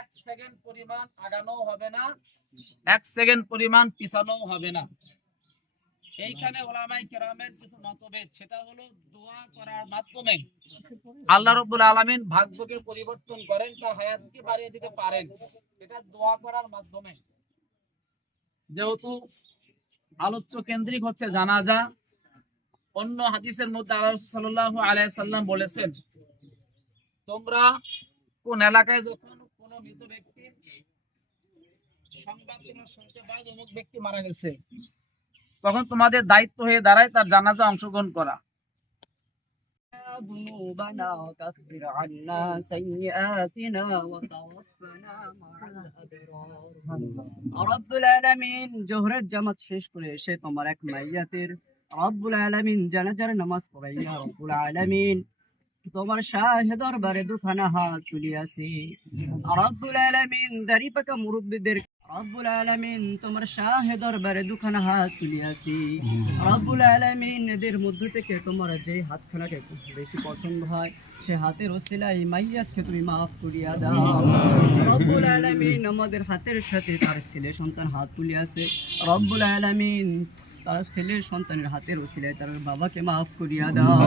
এক সেকেন্ড পরিমাণ আগানো হবে না, এক সেকেন্ড পরিমাণ পিছানো হবে না। এইখানে ওলামাই কেরামের কিছু মতভেদ, সেটা হলো দোয়া করার মাধ্যমে আল্লাহ রব্বুল ভাগ্যকে পরিবর্তন করেন তার হায়াতকে বাড়িয়ে দিতে পারেন। এটা দোয়া করার মাধ্যমে। যেহেতু আলোচ্য কেন্দ্রিক হচ্ছে জানাজা, অন্য হাদিসের মধ্যে আল্লাহ সাল্লাল্লাহু সাল্লাম বলেছেন, তোমরা কোন এলাকায় যখন সংবাদ তোমরা শুনতে পাও যে অমুক ব্যক্তি মারা গেছে তখন তোমাদের দায়িত্ব হয়ে দাঁড়ায় তার জানাজা অংশগ্রহণ করা ذنوبنا وكفر عنا سيئاتنا وتوفنا مع الأبرار রব্বুল আলামিন জোহরের জামাত শেষ করে এসে তোমার এক মাইয়াতের রব্বুল আলামিন জানাজার নামাজ পড়াইয়া রব্বুল আলামিন তোমার শাহে দরবারে দুখানা হাত তুলিয়াছি। রব্বুল আলামিন দাড়ি পাকা মুরব্বীদের রব্বুল আলামিন তোমার শাহে দরবারে দুখানা হাত তুলিয়াছি। রব্বুল আলামিন এদের মধ্য থেকে তোমার যে হাতখানাকে বেশি পছন্দ হয় সে হাতের ওসিলাই মাইয়াতকে তুমি মাফ করিয়া দাও। রব্বুল আলামিন আমাদের হাতের সাথে তার ছেলে সন্তান হাত তুলিয়াছে। রব্বুল আলামিন তার ছেলের সন্তানের হাতের ওসিলায় তার বাবাকে মাফ করিয়া দাও।